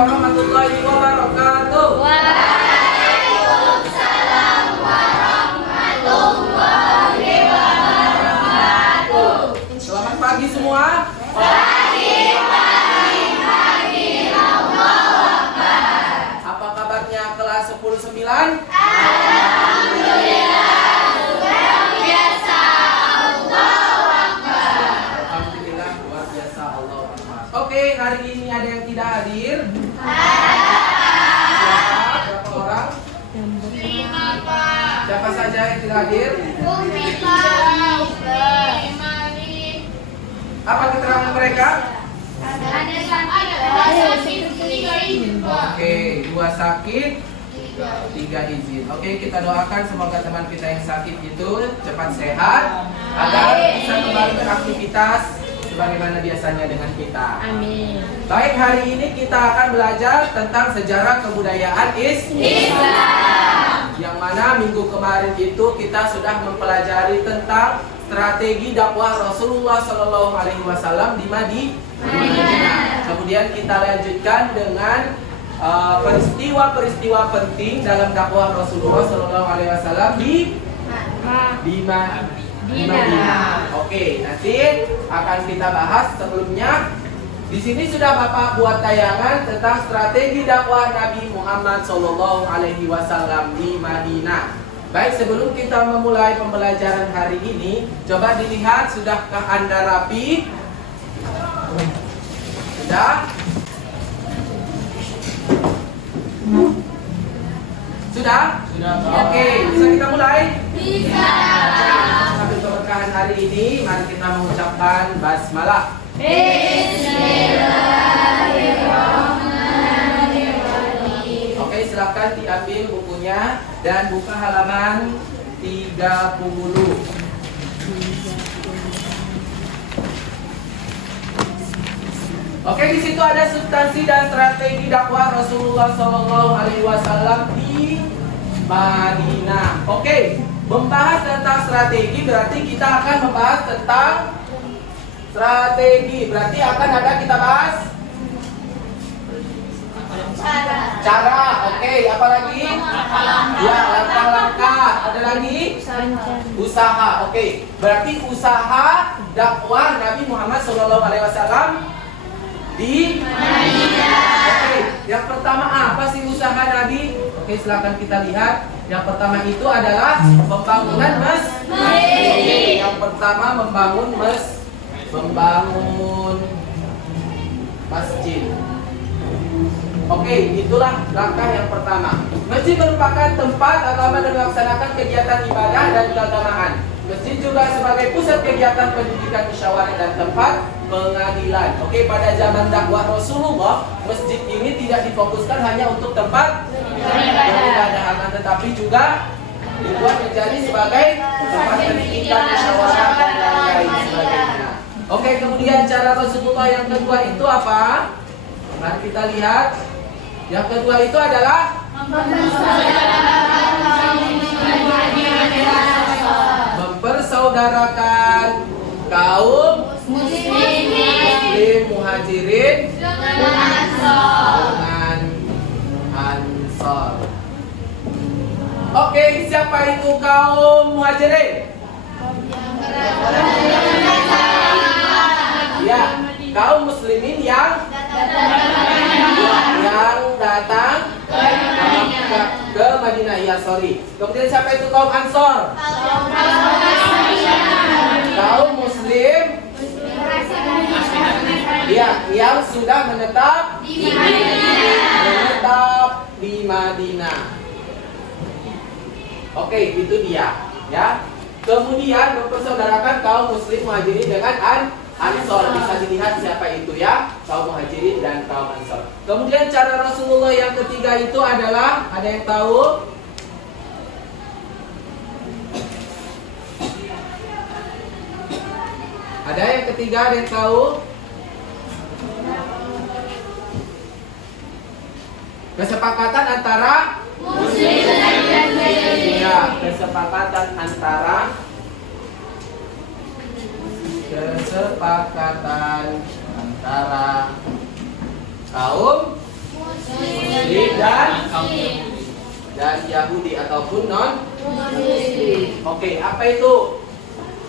warahmatullahi wabarakatuh. Waalaikumsalam warahmatullahi wabarakatuh. Selamat pagi semua. Pagi. Allahu Akbar. Apa kabarnya kelas 10-9? Alhamdulillah, luar biasa. Allahu Akbar. Alhamdulillah luar biasa, Allah Akbar. Oke, hari ini ada yang tidak hadir. Berapa orang? 5 Pak. Siapa saja yang tidak hadir? Umi Pak. Apa keterangan mereka? Ada sakit, 3 izin Pak. Oke, 2 sakit, 3 izin. Oke, kita doakan semoga teman kita yang sakit itu cepat sehat agar bisa kembali beraktivitas sebagaimana biasanya dengan kita. Amin. Baik, hari ini kita akan belajar tentang sejarah kebudayaan Islam. Yang mana minggu kemarin itu kita sudah mempelajari tentang strategi dakwah Rasulullah Shallallahu Alaihi Wasallam di Madinah. Kemudian kita lanjutkan dengan peristiwa-peristiwa penting dalam dakwah Rasulullah Shallallahu Alaihi Wasallam di Madinah. Oke, nanti akan kita bahas. Sebelumnya di sini sudah Bapak buat tayangan tentang strategi dakwah Nabi Muhammad Shallallahu Alaihi Wasallam di Madinah. Baik, sebelum kita memulai pembelajaran hari ini, coba dilihat sudahkah Anda rapi? Sudah? Sudah? Sudah, Pak. Oke, bisa kita mulai? Bisa. Sambil keberkahan hari ini, mari kita mengucapkan basmalah. Bismillahirrahmanirrahim. Oke, silakan diambil bukunya dan buka halaman 30. Oke, di situ ada substansi dan strategi dakwah Rasulullah Shallallahu Alaihi Wasallam di Madinah. Oke, membahas tentang strategi berarti kita akan membahas tentang strategi. Berarti akan ada kita bahas cara. Oke, apa lagi? Ya, langkah-langkah. Ada lagi? Usaha. Oke, berarti usaha dakwah Nabi Muhammad SAW di Madinah. Oke, yang pertama apa sih usaha Nabi? Oke, silakan kita lihat. Yang pertama itu adalah pembangunan masjid. Yang pertama membangun masjid. Oke, itulah langkah yang pertama. Masjid merupakan tempat agama dan melaksanakan kegiatan ibadah dan keagamaan. Masjid juga sebagai pusat kegiatan pendidikan musyawarah dan tempat pengadilan. Oke, pada zaman dakwah Rasulullah, masjid ini tidak difokuskan hanya untuk tempat beribadah, tetapi juga dibuat menjadi sebagai tempat pendidikan musyawarah dan lain sebagainya. Oke, kemudian cara Rasulullah yang kedua itu apa? Mari kita lihat. Yang kedua itu adalah mempersaudarakan kaum muslim muhajirin dengan ansor. Oke, siapa itu kaum muhajirin? Ya, kaum muslimin yang datang ke Madinah. Ya, sorry. Kemudian siapa itu kaum ansor? Kaum muslim ya, yang sudah menetap di Madinah. Oke, itu dia. Ya. Kemudian mempersaudarakan kaum muslim muhajirin dengan ansor. Bisa dilihat siapa itu ya, kaum muhajirin dan kaum ansor. Kemudian cara Rasulullah yang ketiga itu adalah, ada yang tahu? Ada yang ketiga, ada yang tahu? Kesepakatan antara Muslim dan muhajirin. ya, kesepakatan antara kaum Muslim dan Yahudi ataupun non. Oke, apa itu?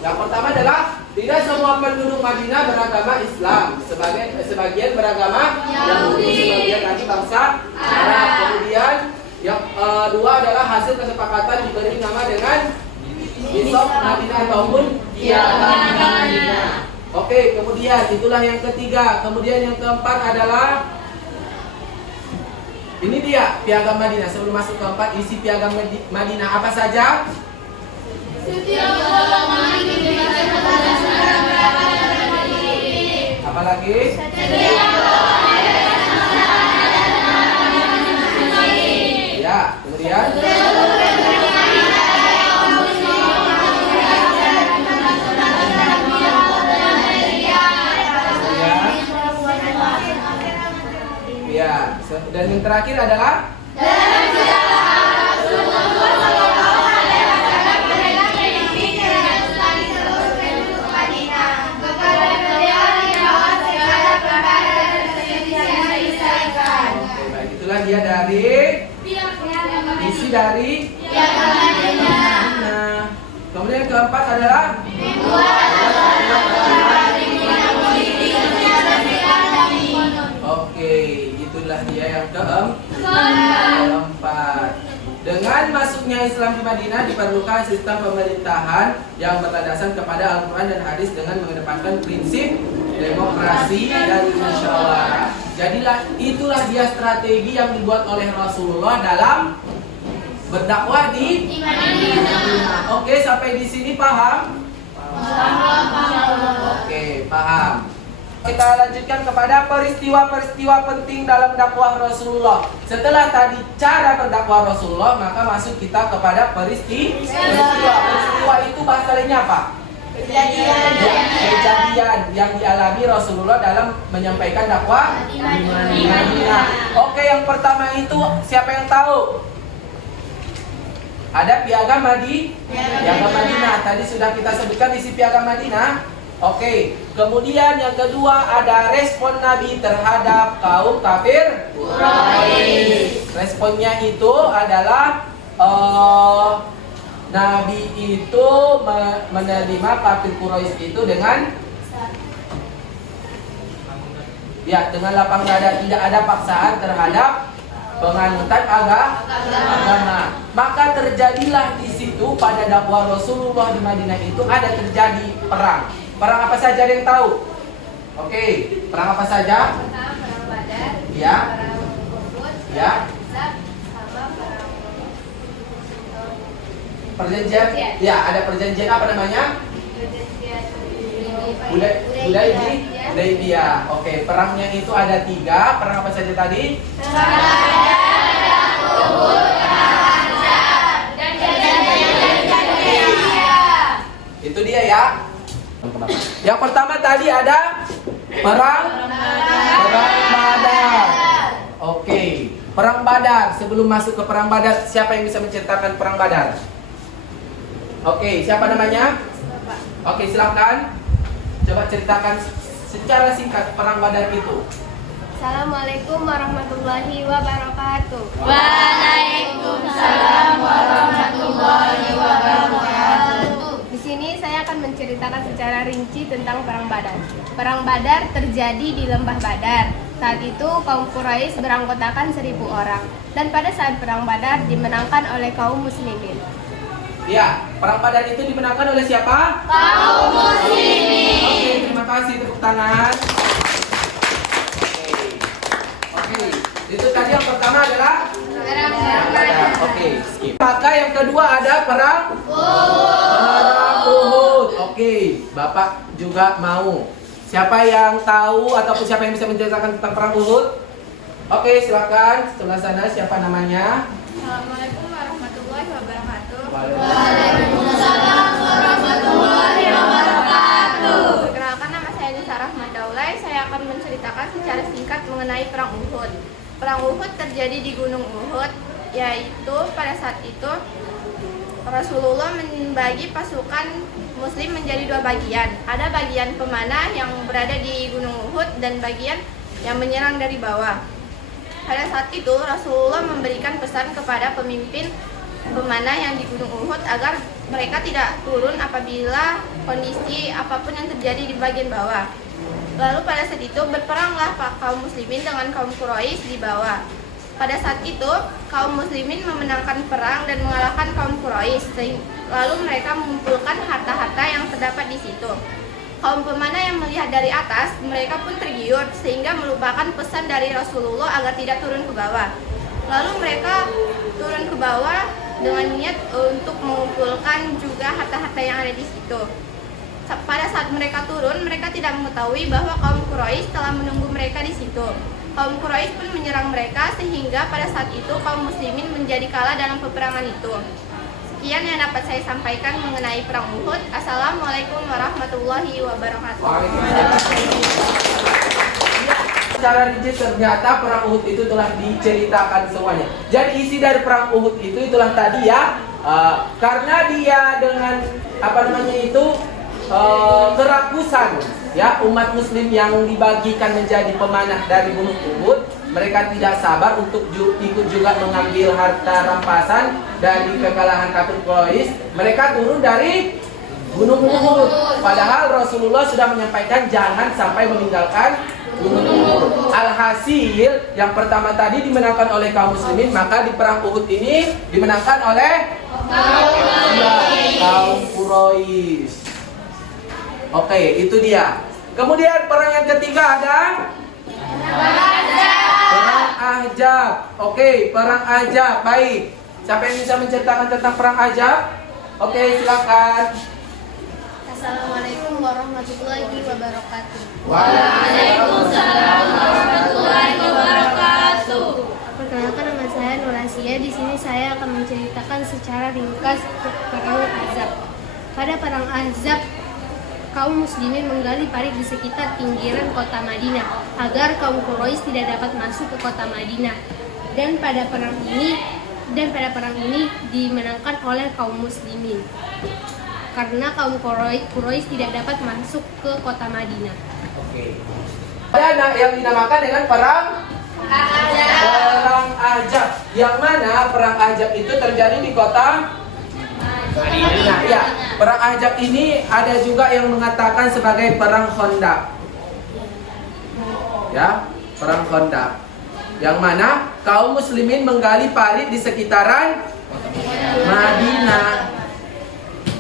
Yang pertama adalah tidak semua penduduk Madinah beragama Islam. Sebagian beragama Yahudi, sebagian lagi bangsa Arab. Kemudian yang dua adalah hasil kesepakatan diberi nama dengan Islam Madinah ataupun Piagam Madinah. Oke, kemudian itulah yang ketiga. Kemudian yang keempat adalah ini dia Piagam Madinah. Sebelum masuk keempat, isi Piagam Madinah apa saja? Setiap golongan diberikan kepada saudara Apalagi? Ya, kemudian ya, dan yang terakhir adalah dia dari isi dari Madinah. Kemudian yang keempat adalah oke, itulah dia yang keempat. Dengan masuknya Islam di Madinah diperlukan sistem pemerintahan yang berlandaskan kepada Al-Quran dan hadis dengan mengedepankan prinsip demokrasi dan musyawarah. Jadilah itulah dia strategi yang dibuat oleh Rasulullah dalam berdakwah di Madinah. Oke, sampai di sini paham? Oke, paham. Kita lanjutkan kepada peristiwa-peristiwa penting dalam dakwah Rasulullah. Setelah tadi cara berdakwah Rasulullah, maka masuk kita kepada peristiwa. Peristiwa itu bahasa lainnya apa? Kejadian yang dialami Rasulullah dalam menyampaikan dakwah di Madinah. Oke, yang pertama itu siapa yang tahu? Ada Piagam Madinah. Tadi sudah kita sebutkan isi Piagam Madinah. Oke, kemudian yang kedua ada respon Nabi terhadap kaum kafir Quraisy. Responnya itu adalah Nabi itu menerima kafir Quraisy itu dengan lapang dada, tidak ada paksaan terhadap penganutan agama. Maka terjadilah di situ pada dakwah Rasulullah di Madinah itu ada terjadi perang. Perang apa saja ada yang tahu? Oke, perang apa saja? Perang Badar, Ya. perang Uhud, Ya. sama perang Perjanjian. Ya, ada perjanjian apa namanya? Hudaybiyah. Oke, perangnya itu ada 3. Perang apa saja tadi? Itu dia ya. Yang pertama tadi ada perang Badar. Oke, perang Badar. Sebelum masuk ke perang Badar, siapa yang bisa menceritakan perang Badar? Oke, siapa namanya? Oke, silakan. Coba ceritakan secara singkat perang Badar itu. Assalamualaikum warahmatullahi wabarakatuh. Waalaikumsalam warahmatullahi wabarakatuh. Di sini saya akan menceritakan secara rinci tentang perang Badar. Perang Badar terjadi di Lembah Badar. Saat itu kaum Quraisy beranggotakan 1.000 orang. Dan pada saat perang Badar dimenangkan oleh kaum muslimin. Ya, perang Badar itu dimenangkan oleh siapa? Kaum muslimin. Oke, terima kasih, tepuk tangan. Oke, itu tadi yang pertama adalah perang Badar. Oke, skip. Maka yang kedua ada perang Uhud. Oke, Bapak juga mau. Siapa yang tahu ataupun siapa yang bisa menceritakan tentang perang Uhud? Oke, silakan. Sebelah sana siapa namanya? Assalamualaikum warahmatullahi wabarakatuh. Waalaikumsalam warahmatullahi wabarakatuh. Perkenalkan, nama saya Nisa Rahman Daulay. Saya akan menceritakan secara singkat mengenai perang Uhud. Perang Uhud terjadi di Gunung Uhud, yaitu pada saat itu Rasulullah membagi pasukan Muslim menjadi 2 bagian. Ada bagian pemanah yang berada di Gunung Uhud dan bagian yang menyerang dari bawah. Pada saat itu Rasulullah memberikan pesan kepada pemimpin pemanah yang di Gunung Uhud agar mereka tidak turun apabila kondisi apapun yang terjadi di bagian bawah. Lalu pada saat itu berperanglah kaum muslimin dengan kaum Quraisy di bawah. Pada saat itu kaum muslimin memenangkan perang dan mengalahkan kaum Quraisy. Lalu mereka mengumpulkan harta-harta yang terdapat di situ. Kaum pemanah yang melihat dari atas, mereka pun tergiur sehingga melupakan pesan dari Rasulullah agar tidak turun ke bawah. Lalu mereka turun ke bawah dengan niat untuk mengumpulkan juga harta-harta yang ada di situ. Pada saat mereka turun, mereka tidak mengetahui bahwa kaum Quraisy telah menunggu mereka di situ. Kaum Quraisy pun menyerang mereka sehingga pada saat itu kaum muslimin menjadi kalah dalam peperangan itu. Sekian yang dapat saya sampaikan mengenai perang Uhud. Assalamualaikum warahmatullahi wabarakatuh. Secara rinci ternyata perang Uhud itu telah diceritakan semuanya. Jadi isi dari perang Uhud itu itulah tadi ya, karena dia dengan kerakusan ya umat muslim yang dibagikan menjadi pemanah dari Gunung Uhud, mereka tidak sabar untuk ikut juga mengambil harta rampasan dari kekalahan kafir Quraisy. Mereka turun dari Gunung Uhud. Padahal Rasulullah sudah menyampaikan jangan sampai meninggalkan Gunung Uhud. Alhasil yang pertama tadi dimenangkan oleh kaum muslimin, maka di perang Uhud ini dimenangkan oleh kaum Quraisy. Oke, itu dia. Kemudian perang yang ketiga ada perang Ahzab. Oke, perang Ahzab. Baik. Siapa yang bisa menceritakan tentang perang Ahzab? Oke, silakan. Assalamualaikum warahmatullahi wabarakatuh. Waalaikumsalam warahmatullahi wabarakatuh. Perkenalkan, nama saya Nur Asia. Di sini saya akan menceritakan secara ringkas perang Ahzab. Pada perang Ahzab, kaum muslimin menggali parit di sekitar pinggiran kota Madinah agar kaum Quraisy tidak dapat masuk ke kota Madinah. Dan pada perang ini dimenangkan oleh kaum muslimin karena kaum Quraisy tidak dapat masuk ke kota Madinah. Oke. Ada yang dinamakan dengan perang Ahzab. Yang mana perang Ahzab itu terjadi di kota Madinah. Ya, perang Ahzab ini ada juga yang mengatakan sebagai perang Khandaq. Ya, perang Khandaq. Yang mana kaum muslimin menggali parit di sekitaran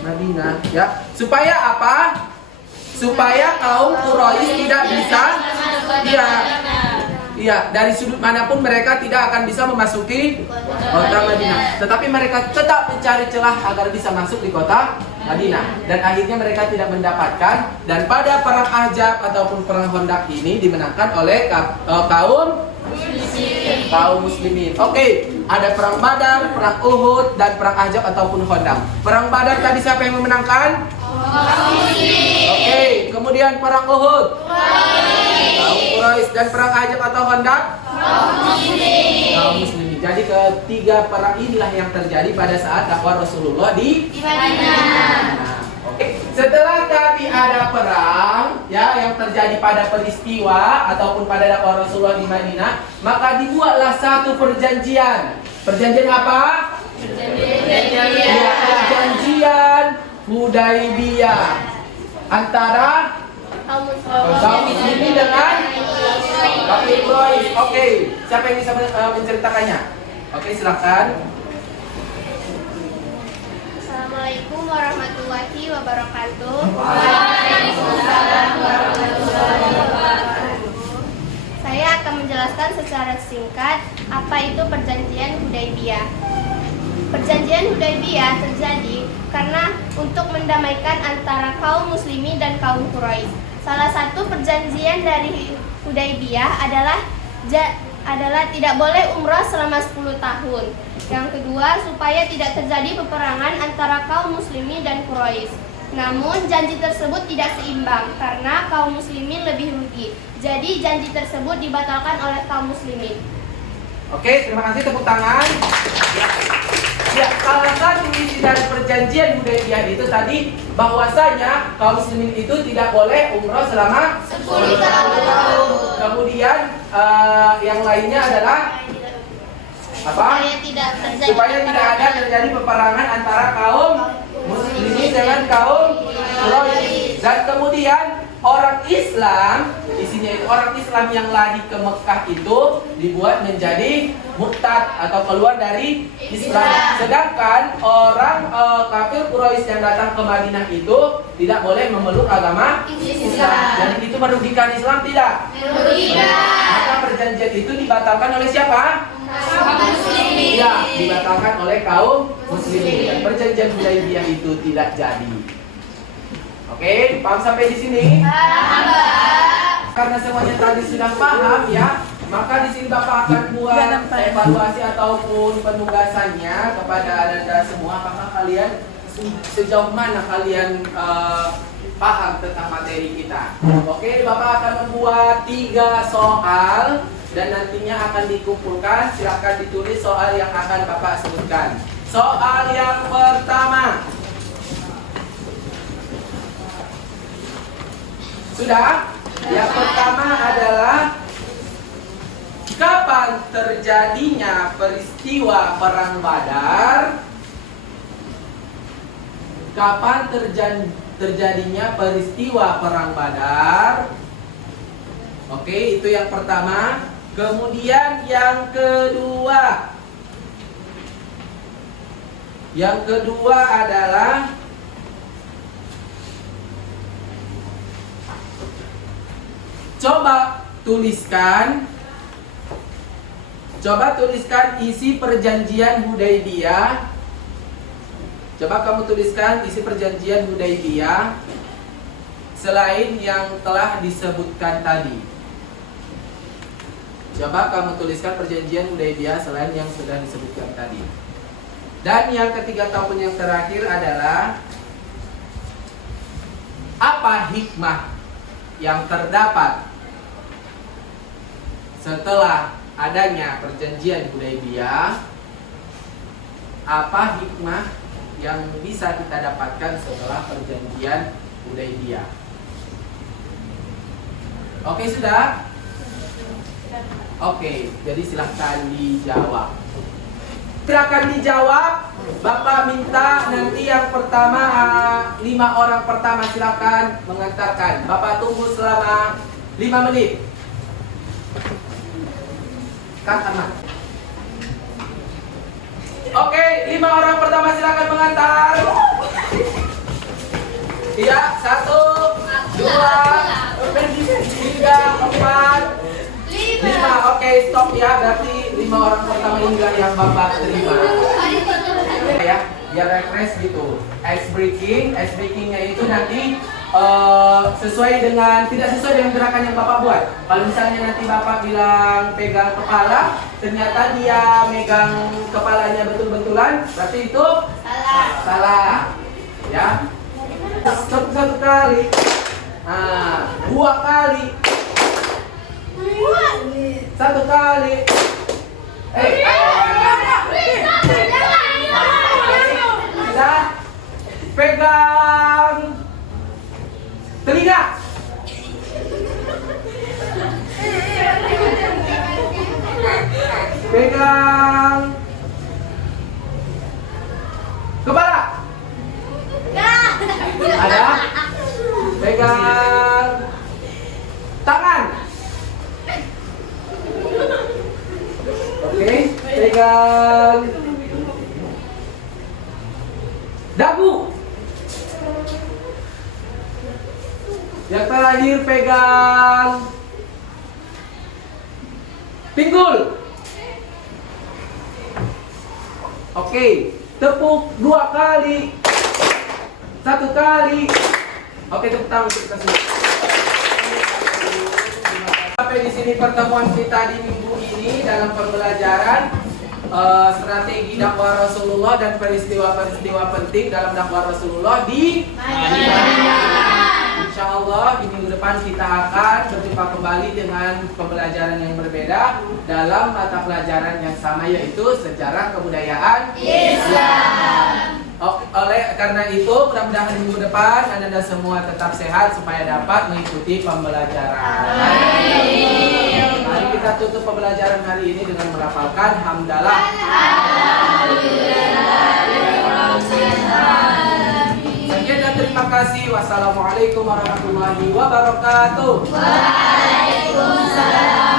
Madinah, ya. Supaya apa? Supaya kaum Quraisy tidak bisa dari sudut manapun mereka tidak akan bisa memasuki kota Madinah. Tetapi mereka tetap mencari celah agar bisa masuk di kota Madinah. Dan akhirnya mereka tidak mendapatkan. Dan pada perang Ahzab ataupun perang Khandaq ini dimenangkan oleh kaum muslimin. Oke, ada perang Badar, perang Uhud, dan perang Ahzab ataupun Khandaq. Perang Badar tadi siapa yang memenangkan? Oke, kemudian perang Uhud kaum Quraisy, dan perang Ahzab atau Khandaq kaum muslimin. Jadi ketiga perang inilah yang terjadi pada saat dakwah Rasulullah di Madinah. Oke, setelah tadi ada perang ya yang terjadi pada peristiwa ataupun pada dakwah Rasulullah di Madinah, maka dibuatlah satu perjanjian. Perjanjian apa? Perjanjian Hudaybiyah antara kaum muslimin dengan kafir Quraisy. Oke, siapa yang bisa menceritakannya? Oke, silakan. Assalamualaikum warahmatullahi wabarakatuh. Waalaikumsalam warahmatullahi wabarakatuh. Saya akan menjelaskan secara singkat apa itu perjanjian Hudaybiyah. Perjanjian Hudaybiyah terjadi karena untuk mendamaikan antara kaum muslimin dan kaum Quraisy. Salah satu perjanjian dari Hudaybiyah adalah tidak boleh umrah selama 10 tahun. Yang kedua, supaya tidak terjadi peperangan antara kaum muslimin dan Quraisy. Namun janji tersebut tidak seimbang karena kaum muslimin lebih rugi. Jadi janji tersebut dibatalkan oleh kaum muslimin. Oke, terima kasih, tepuk tangan. Ya, salah satu isi dari perjanjian Hudaybiyah itu tadi bahwasanya kaum muslimin itu tidak boleh umrah selama 10 tahun. Kemudian yang lainnya adalah apa? Supaya tidak ada terjadi peperangan antara kaum muslimin dengan kaum Quraisy. Dan kemudian orang Islam, isinya itu orang Islam yang lari ke Mekah itu dibuat menjadi murtad atau keluar dari Islam. Sedangkan orang kafir Quraisy yang datang ke Madinah itu tidak boleh memeluk agama Islam. Jadi itu merugikan Islam tidak? Merugikan. Maka perjanjian itu dibatalkan oleh siapa? Muslimin. Ya, dibatalkan oleh kaum muslimin. Dan perjanjian Hudaybiyah itu tidak jadi. Oke, paham sampai di sini? Karena semuanya tadi sudah paham ya, maka di sini Bapak akan buat evaluasi ataupun penugasannya kepada Anda semua. Apakah kalian sejauh mana kalian paham tentang materi kita? Oke, Bapak akan membuat 3 soal dan nantinya akan dikumpulkan. Silakan ditulis soal yang akan Bapak sebutkan. Soal yang pertama. Sudah? Yang pertama adalah kapan terjadinya peristiwa Perang Badar? Kapan terjadinya peristiwa Perang Badar? Oke, itu yang pertama. Kemudian yang kedua. Yang kedua adalah coba tuliskan isi perjanjian Hudaybiyah. Coba kamu tuliskan isi perjanjian Hudaybiyah selain yang telah disebutkan tadi. Coba kamu tuliskan perjanjian Hudaybiyah selain yang sudah disebutkan tadi. Dan yang ketiga ataupun yang terakhir adalah apa hikmah yang terdapat setelah adanya perjanjian Hudaybiyah? Apa hikmah yang bisa kita dapatkan setelah perjanjian Hudaybiyah? Oke, sudah? Oke, jadi silahkan dijawab. Silakan dijawab. Bapak minta nanti yang pertama 5 orang pertama silakan mengantarkan. Bapak tunggu selama 5 menit. Kang Ahmad. Oke, 5 orang pertama silakan mengantar. Iya, 1, 2, 3, 4, 5. Oke, stop ya. Berarti 5 orang pertama hingga yang Bapak terima. Ya, biar refresh gitu. Ice breakingnya itu nanti sesuai dengan tidak sesuai dengan gerakan yang Bapak buat. Kalau misalnya nanti Bapak bilang pegang kepala, ternyata dia megang kepalanya betul-betulan, berarti itu salah. Ya. Satu kali. Nah, 2 kali. 1 kali. Sudah. Pegang telinga. Pegang kepala. Ada? Pegang tangan. Oke, pegang dagu. Yang terakhir pegang pinggul. Oke, tepuk 2 kali. 1 kali. Oke, tepuk tangan untuk kita semua. Sampai di sini pertemuan kita di minggu ini dalam pembelajaran strategi dakwah Rasulullah dan peristiwa-peristiwa penting dalam dakwah Rasulullah di Madinah. Insya Allah di minggu depan kita akan berjumpa kembali dengan pembelajaran yang berbeda dalam mata pelajaran yang sama, yaitu sejarah kebudayaan Islam. Oleh karena itu, mudah-mudahan minggu depan Anda semua tetap sehat supaya dapat mengikuti pembelajaran. Mari kita kita tutup pembelajaran hari ini dengan melafalkan hamdalah. Sekian dan terima kasih. Wassalamualaikum warahmatullahi wabarakatuh. Waalaikumsalam.